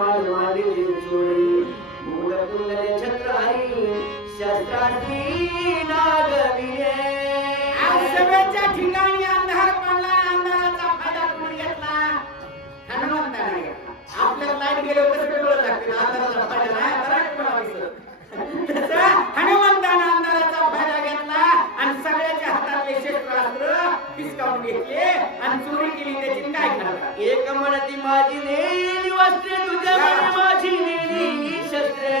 मान मांडली चोळी मूल कुंडले छत्रारी शस्त्रास्त्री नागविले सगळ्याच्या ठिकाणी अंधार पडला अंधाराचा फायदा कोणी घेतला हनुमंताने घेतला आपल्याला लाईट गेल्यावर कसं डोळे लागते अंधाराचा फायदा नाही अंधारात पडायचं तसं हनुमंताने अंधाराचा फायदा घेतला आणि सगळ्याच्या हातातले शस्त्रास्त्र हिसकावून घेतले आणि चोरी केली त्याची काय करणार एक म्हणती माझी नेली वस्त्रे तुझ्या म्हणे माझी नेली शस्त्रे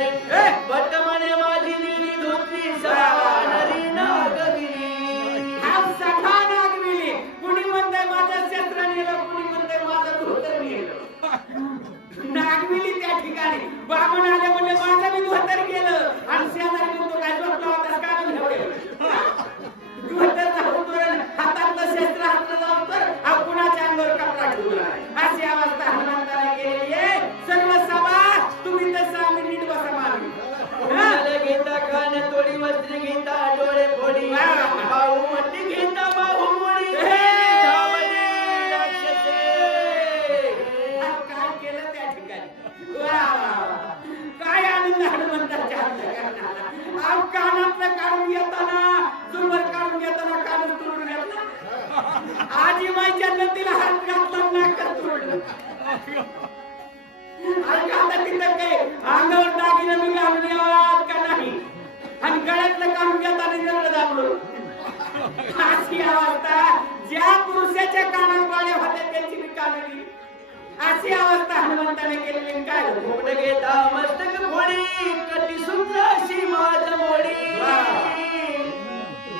बट म्हणे माझी नेली धोत्री सवानरी नागविली हा सखा नागविली कुणी म्हणतंय माझं शस्त्र नेलं कुणी म्हणतंय माझं धोतर नेलं नागविली त्या ठिकाणी बामण आले म्हणजे माझं मी धोतर गेलं आणि शेजारी म्हणतो काय झोपला होता का धोतर जाऊन हातातलं शस्त्र हातात जाऊन तर हा कुणाच्या अंगावर कपडा ठेवला अशी अवस्था हनुमंताने केलेली आहे सर्व सभा तुम्ही तसं आम्ही नीट बसा मानू घेता कान तोडी वस्त्र घेता डोळे फोडी बाहू मती घेता बाहू मोडी काय केलं त्या ठिकाणी काय आनंद हनुमंताच्या हातात कानातलं काढून घेताना झुमर काढून घेताना कान तोडून घेतला आजी माईच्या नदीला हात घातला नाकात तोडलं आणि आता तिथं काय अंगावर दागिने मी घालून यावं का नाही आणि गळ्यातलं काढून घेताना जगलं दाबलं अशी अवस्था ज्या पुरुषाच्या कानात बाळ्या होत्या त्यांची मी काढली अशी अवस्था हनुमंताने केलेली काय मुकुट घेता मस्तक फोडी कटी सुंदर अशी माझ मोडी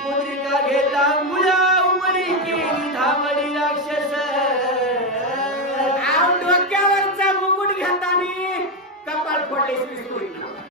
मुद्रिका घेता मुला उमरी केली धामडी राक्षस डोक्यावरचा मुकुट घेताना कपाळ फोडले